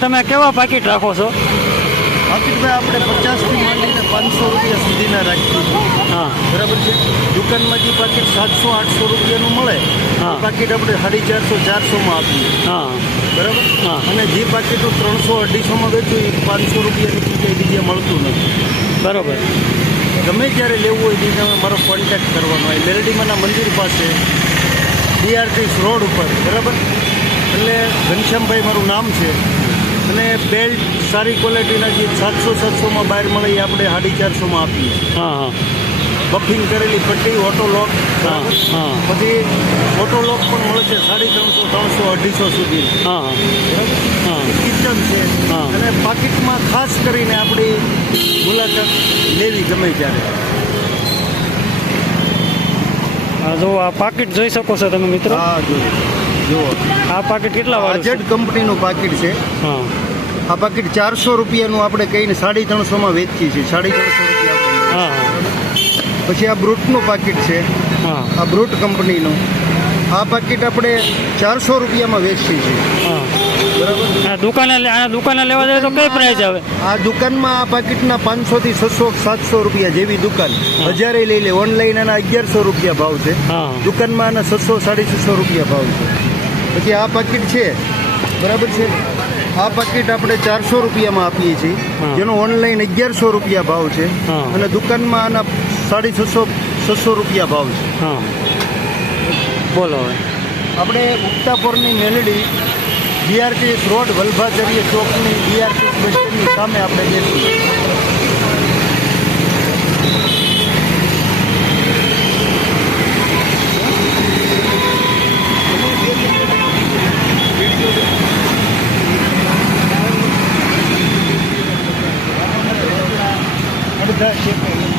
તમે કેવા પાકીટ રાખો છો? પાકીટભાઈ આપણે પચાસથી માંડીને પાંચસો રૂપિયા સુધીના રાખીએ હા. બરાબર છે? દુકાનમાં જે પાકીટ સાતસો આઠસો રૂપિયાનું મળે હા. પાકીટ આપણે સાડી ચારસો ચારસોમાં આપીએ. હા. બરાબર? હા. અને જે પાકીટો ત્રણસો અઢીસોમાં વેચું એ પાંચસો રૂપિયાની જગ્યાએ બીજે મળતું નથી. બરાબર. ગમે ત્યારે લેવું હોય તે તમે મારો કોન્ટેક્ટ કરવાનો હોય. મેરડીમાના મંદિર પાસે બીઆરટીસ રોડ ઉપર. બરાબર? એટલે ઘનશ્યામભાઈ મારું નામ છે. અને બેલ્ટ સારી ક્વોલિટીના જે સાતસો સાતસોમાં બહાર મળે એ આપણે સાડી ચારસોમાં આપીએ. હા હા. બફિંગ કરેલી પટ્ટી ઓટો લોક હા, હા. પછી ઓટો લોક પણ મળે છે સાડી ત્રણસો ત્રણસો અઢીસો સુધી. હા હા. હા. કિચન છે. અને પાકીટમાં ખાસ કરીને આપણી મુલાકાત લેવી ગમે ત્યારે. હા જો આ પાકીટ જોઈ શકો છો તમે મિત્રો? હા જો જુઓ. આ પાકીટ કેટલા વાળું છે? આઝાદ કંપનીનું પાકીટ છે. હા. આ પાકીટ ચારસો રૂપિયાનું આપણે કહીને સાડી ત્રણસોમાં વેચીએ છીએ સાડી ત્રણસો રૂપિયા. હા પછી આ બ્રૂટનું પાકીટ છે. હા. આ બ્રૂટ કંપનીનું. આ પાકીટ આપણે ચારસો રૂપિયામાં વેચીએ છીએ હા. બરાબર? આ દુકાને દુકાને લેવા જાય તો કઈ પ્રાઇસ આવે? આ દુકાનમાં આ પાકીટના પાંચસો થી છસો સાતસો રૂપિયા જેવી દુકાન. હજારે લઈ લે. ઓનલાઈન આના અગિયારસો રૂપિયા ભાવ છે. હા. દુકાનમાં આના છસો સાડી છસો રૂપિયા ભાવ છે. પછી આ પાકીટ છે. બરાબર છે? આ પાકીટ આપણે ચારસો રૂપિયામાં આપીએ છીએ. જેનો ઓનલાઈન અગિયારસો રૂપિયા ભાવ છે. અને દુકાનમાં આના સાડી છસો છસો રૂપિયા ભાવ છે. બોલો હવે. આપણે ઉક્તાપોરની મેલડી બીઆરટી રોડ વલભાચર્ય ચોકની બીઆરટી બસ સામે આપણે બેસીએ does get me.